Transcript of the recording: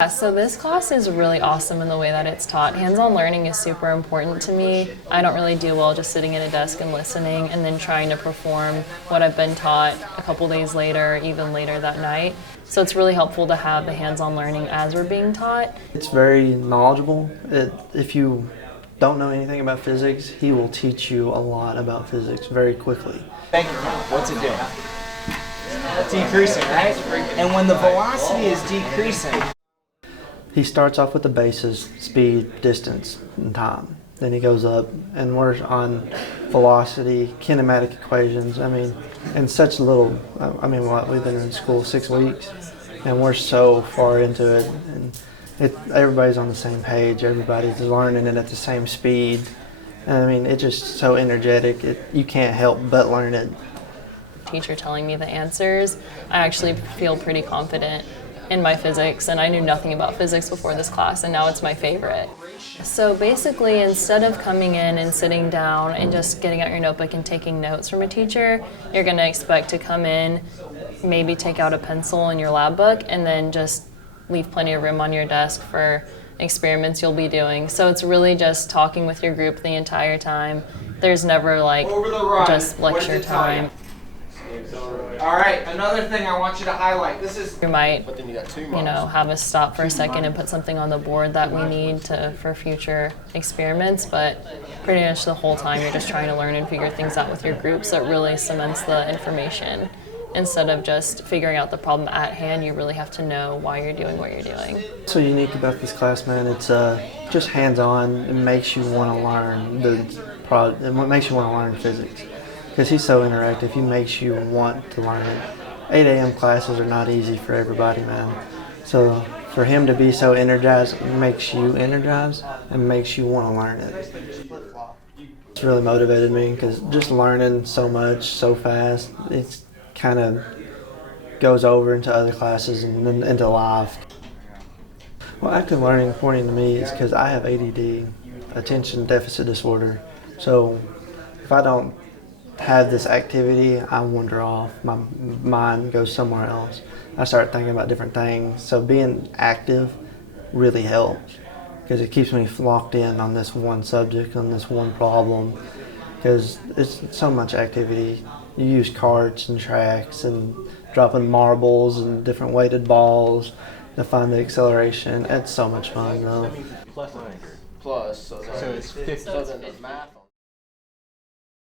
Yeah, so this class is really awesome in the way that it's taught. Hands-on learning is super important to me. I don't really do well just sitting at a desk and listening and then trying to perform what I've been taught a couple days later, even later that night. So it's really helpful to have the hands-on learning as we're being taught. It's very knowledgeable. If you don't know anything about physics, he will teach you a lot about physics very quickly. Bank account, what's it doing? Decreasing, right? And when the velocity is decreasing, He starts off with the bases, speed, distance, and time. Then he goes up and works on velocity, kinematic equations. I mean, in such little, we've been in school 6 weeks, and we're so far into it. And everybody's on the same page. Everybody's learning it at the same speed. And I mean, it's just so energetic. You can't help but learn it. Teacher telling me the answers, I actually feel pretty confident in my physics, and I knew nothing about physics before this class, and now it's my favorite. So basically, instead of coming in and sitting down and just getting out your notebook and taking notes from a teacher, you're going to expect to come in, maybe take out a pencil in your lab book, and then just leave plenty of room on your desk for experiments you'll be doing. So it's really just talking with your group the entire time. There's never just lecture time. all right, another thing I want you to highlight. This is. You might, have us stop for a second and put something on the board that we need for future experiments, but pretty much the whole time you're just trying to learn and figure things out with your group, so it really cements the information. Instead of just figuring out the problem at hand, you really have to know why you're doing what you're doing. What's so unique about this class, man, it's just hands-on. It makes you want to learn it makes you want to learn physics. Because he's so interactive, he makes you want to learn it. 8 a.m. classes are not easy for everybody, man. So for him to be so energized, it makes you energized and makes you want to learn it. It's really motivated me because just learning so much, so fast, it's kind of goes over into other classes and then into life. Well, active learning, according to me, is because I have ADD, attention deficit disorder. So if I don't have this activity, I wander off. My mind goes somewhere else. I start thinking about different things. So being active really helps because it keeps me locked in on this one subject, on this one problem, because it's so much activity. You use carts and tracks and dropping marbles and different weighted balls to find the acceleration. It's so much fun, though. Plus 100. Plus, so it's 50. So then the math.